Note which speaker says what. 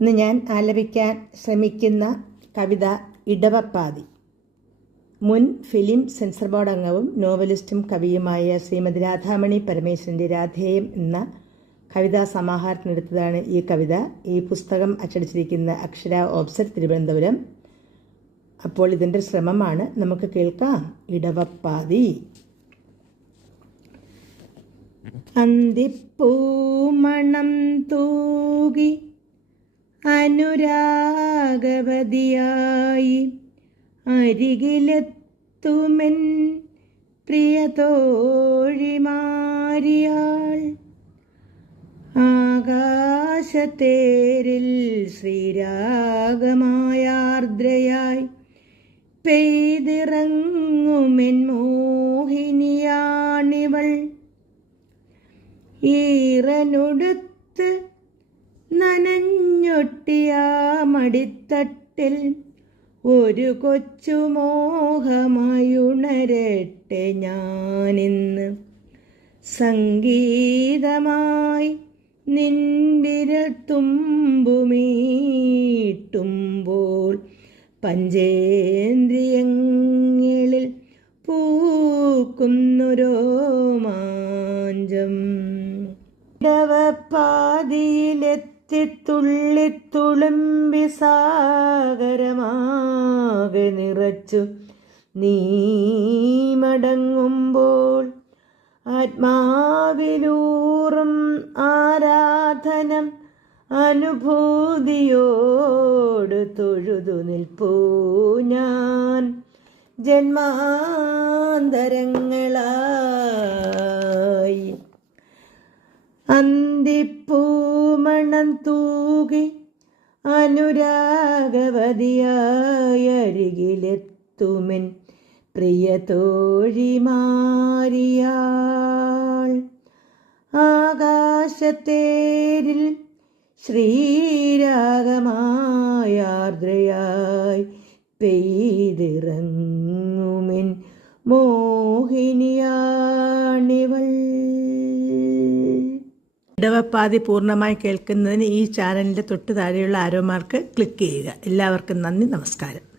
Speaker 1: ഇന്ന് ഞാൻ ആലപിക്കാൻ ശ്രമിക്കുന്ന കവിത ഇടവപ്പാതി. മുൻ ഫിലിം സെൻസർ ബോർഡ് അംഗവും നോവലിസ്റ്റും കവിയുമായ ശ്രീമതി രാധാമണി പരമേശ്വരന്റെ രാധേയം എന്ന കവിതാ സമാഹാരത്തിനെടുത്തതാണ് ഈ കവിത. ഈ പുസ്തകം അച്ചടിച്ചിരിക്കുന്ന അക്ഷര ഓബ്സർ തിരുവനന്തപുരം. അപ്പോൾ ഇതിന്റെ ശ്രമമാണ്. നമുക്ക് കേൾക്കാം. ഇടവപ്പാതി. അന്തിപ്പൂമണം തൂകി അനുരാഗവതിയായി അരികിലെത്തുമെൻ പ്രിയതോഴിമാരിയാൾ. ആകാശത്തേരിൽ ശ്രീരാഗമായാർദ്രയായി പെയ്തിറങ്ങുമെൻ മോഹിനിയാണിവൾ. ഈറനൊടുത്ത് നനഞ്ഞൊട്ടിയ മടിത്തട്ടിൽ ഒരു കൊച്ചു മോഹമായുണരട്ടെ ഞാനിന്ന്. സംഗീതമായി നിൻവിരൽ തുമ്പുമീട്ടുമ്പോൾ പഞ്ചേന്ദ്രിയങ്ങളിൽ പൂക്കുന്നൊരോമാഞ്ചം ഇടവപ്പാതിയിലെത്തി തുള്ളിത്തുളുമ്പി സാഗരമാകെ നിറച്ചു. നീ മടങ്ങുമ്പോൾ ആത്മാവിലൂറും ആരാധനം അനുഭൂതിയോട് തൊഴുതു നിൽപ്പൂ ഞാൻ. ജന്മാന്തരങ്ങളായി അന്തിപ്പൂമണം തൂകി അനുരാഗവതിയായി അരികിലെത്തുമെൻ പ്രിയ തോഴിമാരിയാൾ. ആകാശത്തേരിൽ ശ്രീരാഗമായാർദ്രയായി പെയ്തിറങ്ങുമെൻ മോഹിനിയാണിവൾ ഇടവപ്പാതി പൂർണമായി കേൾക്കുന്നതിന് ഈ ചാനലിന്റെ തൊട്ട് താഴെയുള്ള ആരോമാർക്ക് ക്ലിക്ക് ചെയ്യുക. എല്ലാവർക്കും നന്ദി നമസ്കാരം.